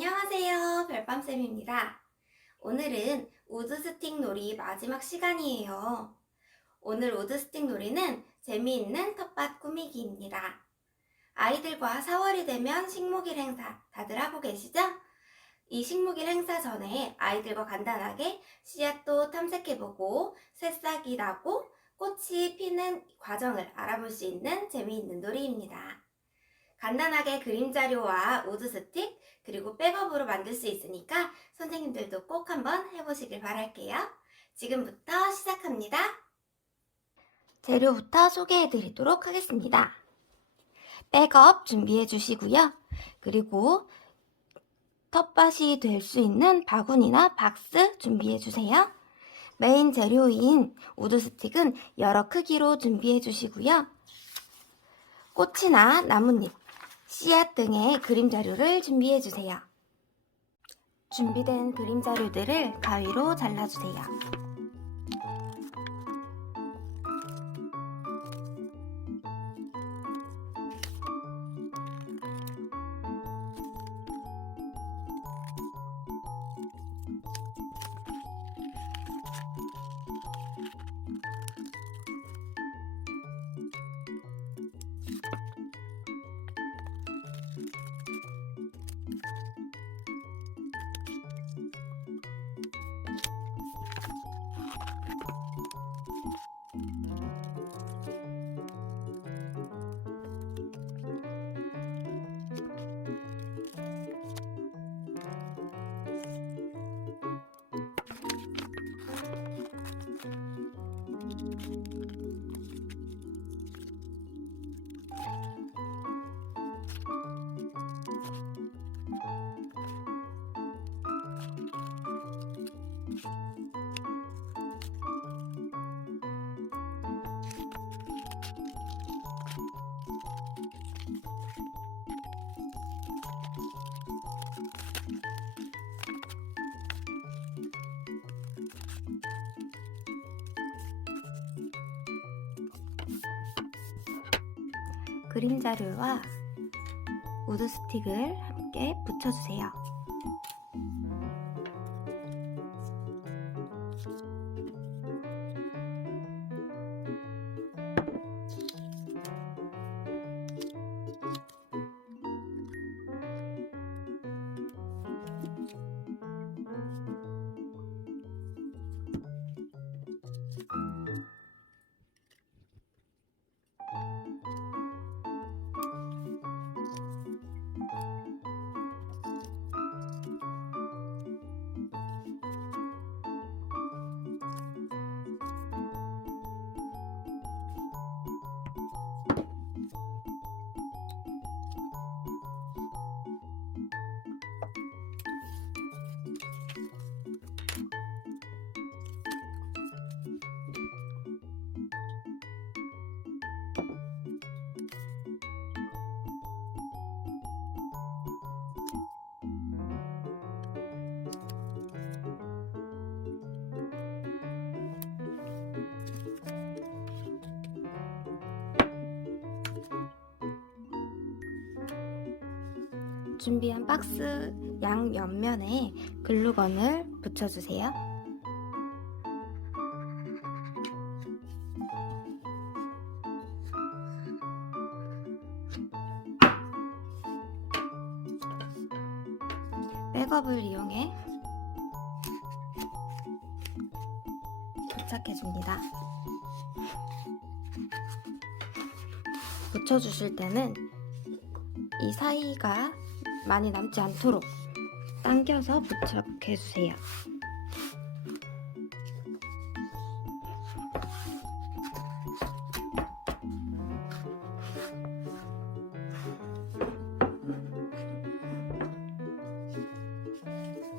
안녕하세요. 별밤쌤입니다. 오늘은 우드스틱 놀이 마지막 시간이에요. 오늘 우드스틱 놀이는 재미있는 텃밭 꾸미기입니다. 아이들과 4월이 되면 식목일 행사 다들 하고 계시죠? 이 식목일 행사 전에 아이들과 간단하게 씨앗도 탐색해보고 새싹이 나고 꽃이 피는 과정을 알아볼 수 있는 재미있는 놀이입니다. 간단하게 그림 자료와 우드 스틱 그리고 백업으로 만들 수 있으니까 선생님들도 꼭 한번 해보시길 바랄게요. 지금부터 시작합니다. 재료부터 소개해 드리도록 하겠습니다. 백업 준비해 주시고요. 그리고 텃밭이 될 수 있는 바구니나 박스 준비해 주세요. 메인 재료인 우드 스틱은 여러 크기로 준비해 주시고요. 꽃이나 나뭇잎, 씨앗 등의 그림 자료를 준비해 주세요. 준비된 그림 자료들을 가위로 잘라주세요. 그림 자료와 우드 스틱을 함께 붙여주세요. 준비한 박스 양 옆면에 글루건을 붙여주세요. 백업을 이용해 도착해줍니다. 붙여주실 때는 이 사이가 많이 남지 않도록 당겨서 부착해 주세요.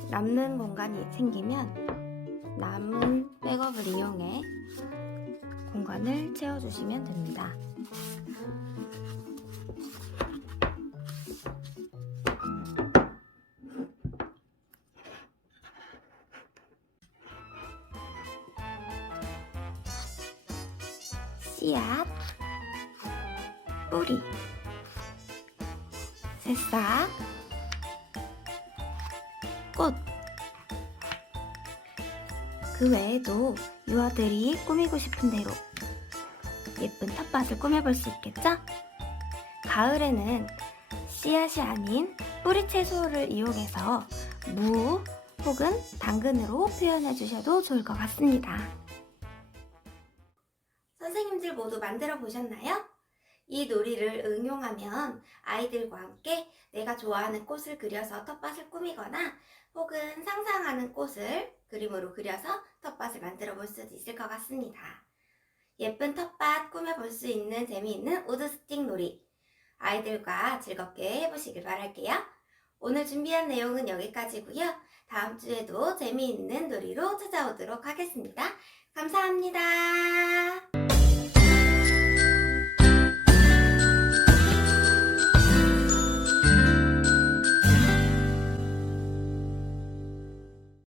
남는 공간이 생기면 남은 백업을 이용해 공간을 채워주시면 됩니다. 씨앗, 뿌리, 새싹, 꽃. 그 외에도 유아들이 꾸미고 싶은 대로 예쁜 텃밭을 꾸며볼 수 있겠죠? 가을에는 씨앗이 아닌 뿌리 채소를 이용해서 무 혹은 당근으로 표현해 주셔도 좋을 것 같습니다. 모두 만들어 보셨나요? 이 놀이를 응용하면 아이들과 함께 내가 좋아하는 꽃을 그려서 텃밭을 꾸미거나 혹은 상상하는 꽃을 그림으로 그려서 텃밭을 만들어 볼 수도 있을 것 같습니다. 예쁜 텃밭 꾸며볼 수 있는 재미있는 우드스틱 놀이 아이들과 즐겁게 해보시길 바랄게요. 오늘 준비한 내용은 여기까지고요. 다음 주에도 재미있는 놀이로 찾아오도록 하겠습니다. 감사합니다.